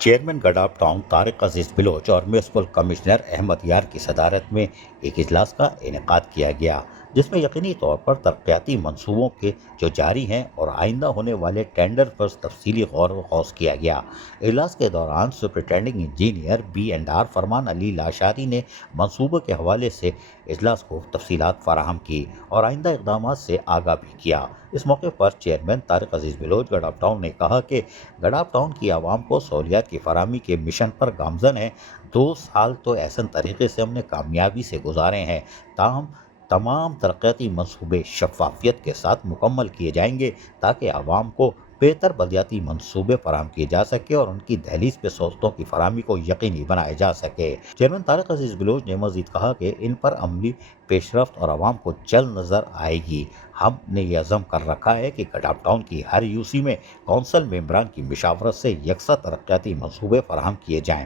Chairman Gadap town Tariq عزیز بلوچ اور municipal commissioner Ahmad یار کی صدارت میں ایک اجلاس کا انعقاد کیا گیا، جس میں یقینی طور پر ترقیاتی منصوبوں کے جو جاری ہیں اور آئندہ ہونے والے ٹینڈر پر تفصیلی غور و خوض کیا گیا۔ اجلاس کے دوران سپرنٹینڈنگ انجینئر B&R فرمان علی لاشاری نے منصوبے کے حوالے سے اجلاس کو تفصیلات فراہم کی اور آئندہ اقدامات سے آگاہ بھی کیا۔ اس موقع پر چیئرمین طارق عزیز بلوچ گڈاپ ٹاؤن نے کہا کہ گڈاپ ٹاؤن کی عوام کو سہولیات کی فراہمی کے مشن پر گامزن ہے۔ 2 سال تو احسن طریقے سے ہم نے کامیابی سے گزارے ہیں، تاہم تمام ترقیاتی منصوبے شفافیت کے ساتھ مکمل کیے جائیں گے تاکہ عوام کو بہتر بلدیاتی منصوبے فراہم کیے جا سکے اور ان کی دہلیز پہ سہولتوں کی فراہمی کو یقینی بنایا جا سکے۔ چیئرمین طارق عزیز بلوچ نے مزید کہا کہ ان پر عملی پیش رفت اور عوام کو جلد نظر آئے گی۔ ہم نے یہ عزم کر رکھا ہے کہ گڈاپ ٹاؤن کی ہر UC میں کونسل ممبران کی مشاورت سے یکساں ترقیاتی منصوبے فراہم کیے جائیں۔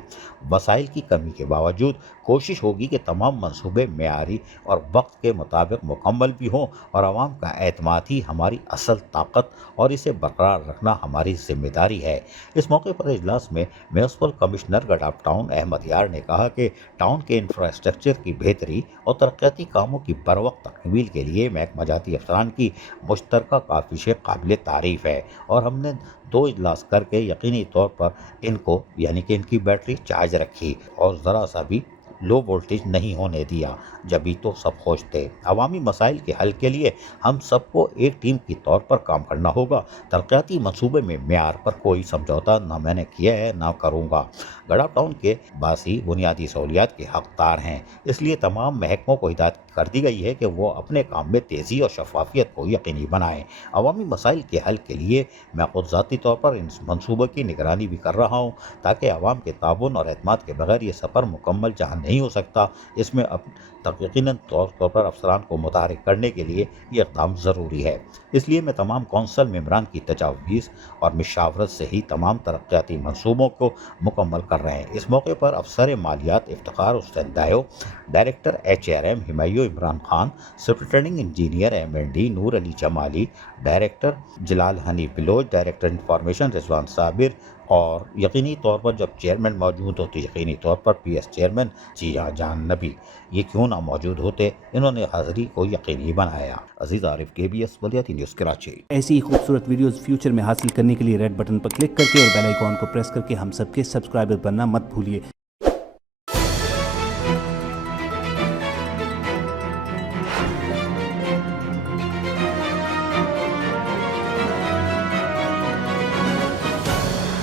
وسائل کی کمی کے باوجود کوشش ہوگی کہ تمام منصوبے معیاری اور وقت کے مطابق مکمل بھی ہوں اور عوام کا اعتماد ہی ہماری اصل طاقت اور اسے برقرار رکھنا ہماری ذمہ داری ہے۔ اس موقع پر اجلاس میں municipal commissioner Gadap town Ahmad یار نے کہا کہ ٹاؤن کے انفراسٹرکچر کی بہتری اور ترقیاتی کاموں کی بروقت تکمیل کے لیے محکمہ جاتی افسران کی مشترکہ کاوش قابل تعریف ہے اور ہم نے 2 اجلاس کر کے یقینی طور پر ان کی بیٹری چارج رکھی اور ذرا سا بھی لو وولٹیج نہیں ہونے دیا، جبھی تو سب خوش تھے۔ عوامی مسائل کے حل کے لیے ہم سب کو ایک ٹیم کی طور پر کام کرنا ہوگا۔ ترقیاتی منصوبے میں معیار پر کوئی سمجھوتا نہ میں نے کیا ہے نہ کروں گا۔ گڈاپ ٹاؤن کے باسی بنیادی سہولیات کے حقدار ہیں، اس لیے تمام محکموں کو ہدایت کر دی گئی ہے کہ وہ اپنے کام میں تیزی اور شفافیت کو یقینی بنائیں۔ عوامی مسائل کے حل کے لیے میں خود ذاتی طور پر ان منصوبے کی نگرانی بھی کر رہا ہوں تاکہ عوام کے تعاون اور اعتماد کے بغیر یہ سفر مکمل جہاں نہیں ہو سکتا۔ اس میں یقیناً طور پر افسران کو متحرک کرنے کے لیے یہ اقدام ضروری ہے۔ اس لیے میں تمام کونسل ممبران کی تجاویز اور مشاورت سے ہی تمام ترقیاتی منصوبوں کو مکمل کر رہے ہیں۔ اس موقع پر افسر مالیات Iftikhar Hussain Dayo, director HRM Humayun Imran Khan, superintending engineer MND Noor Ali Jamali, director Jalal Hani Baloch, director information Rizwan Sabir اور یقینی طور پر جب چیئرمین موجود ہو تو یقینی طور پر PS چیئرمین جان نبی، یہ کیوں نہ موجود ہوتے، انہوں نے حاضری کو یقینی بنایا۔ عزیز عارف KBS بلدیاتی نیوز کراچی۔ ایسی ہی خوبصورت ویڈیوز فیوچر میں حاصل کرنے کے لیے ریڈ بٹن پر کلک کر کے اور بیل آئیکن کو پریس کر کے ہم سب کے سبسکرائبر بننا مت بھولیے۔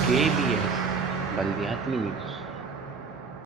KBS بلدیاتی نیوز۔